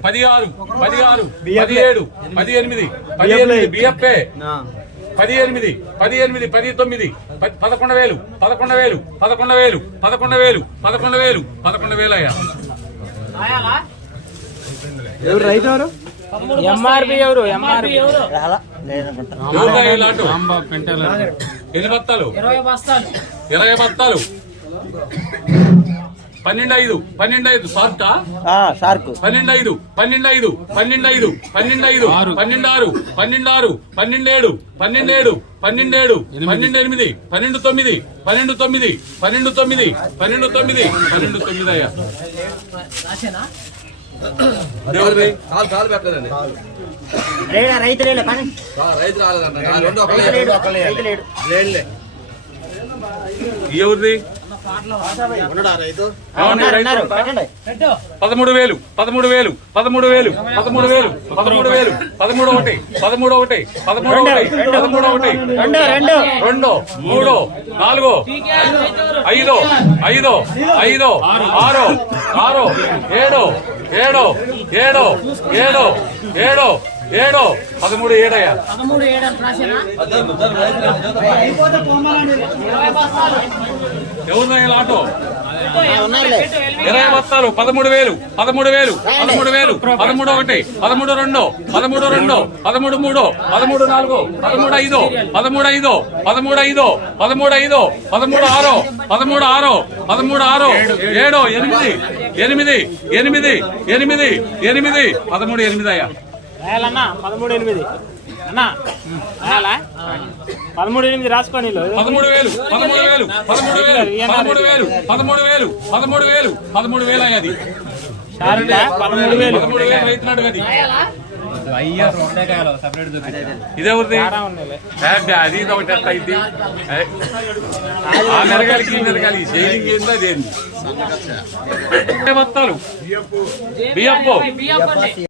పది ఆరు పది ఆరు పది ఏడు పది ఎనిమిది పది ఎనిమిది బిఎఫ్ఏ. పది ఎనిమిది పది ఎనిమిది పది తొమ్మిది పదకొండు వేలు పదకొండు వేలు పదకొండు వేలు పదకొండు వేలు పదకొండు వేలు పదకొండు వేలు అయ్యా. ఎవరు రైతు ఎవరు? ఎంఆర్పి ఎవరు? ఎంఆర్పి ఎవరుగా ఈ లాటు? ఎన్ని బత్తాలు? ఇరవై బస్తాలు. ఇరవై బత్తాలు. పన్నెండు ఐదు పన్నెండు ఐదు షార్క్ పన్నెండు ఐదు పన్నెండు ఐదు పన్నెండు ఐదు పన్నెండు ఐదు పన్నెండు ఆరు పన్నెండు ఆరు పన్నెండు ఏడు పన్నెండు ఏడు పన్నెండు ఏడు పన్నెండు ఎనిమిది పన్నెండు తొమ్మిది పన్నెండు తొమ్మిది పన్నెండు తొమ్మిది పన్నెండు తొమ్మిది పన్నెండు తొమ్మిది అయ్యా రైతు రైతు ఎవరిది? పదమూడు వేలు పదమూడు వేలు పదమూడు వేలు పదమూడు వేలు పదమూడు వేలు పదమూడు ఒకటి పదమూడు ఒకటి పదమూడు ఒకటి పదమూడు ఒకటి. రెండు రెండు. రెండు మూడు నాలుగు ఐదు ఐదు ఐదు ఆరు ఆరు ఏడు ఏడు ఏడు ఏడు ఏడు ఏడు. పదమూడు ఏడయ్యా. పదమూడు ఏడు ఎవరు ఆటో. ఇరవై బస్తాలు పదమూడు వేలు పదమూడు వేలు పదమూడు వేలు పదమూడు ఒకటి పదమూడు రెండు పదమూడు రెండు పదమూడు మూడు పదమూడు నాలుగు పదమూడు ఐదు పదమూడు ఐదు పదమూడు ఐదు పదమూడు ఐదు పదమూడు ఆరు పదమూడు ఆరు పదమూడు ఆరు ఏడు ఎనిమిది ఎనిమిది ఎనిమిది ఎనిమిది ఎనిమిది పదమూడు ఎనిమిది అయ్యా. పదమూడు ఎనిమిది. అన్నా పదమూడు ఎనిమిది రాసుకోని పదమూడు వేలు పదమూడు వేలు పదమూడు వేలు పదమూడు వేలు పదమూడు వేలు పదమూడు వేలు పదమూడు వేలు అయ్యది. పదమూడు వేలు. పదమూడు వేలు రైతున్నాడు అది. ఇదే ఉంది ఏ, అది ఒకటి ఎట్లా అయింది. ఆ మెరగాలికి ఈ మెరగాలి షేరింగ్ ఏందో అదేంది. బత్తాలు బియ్యప్పు? బియ్యం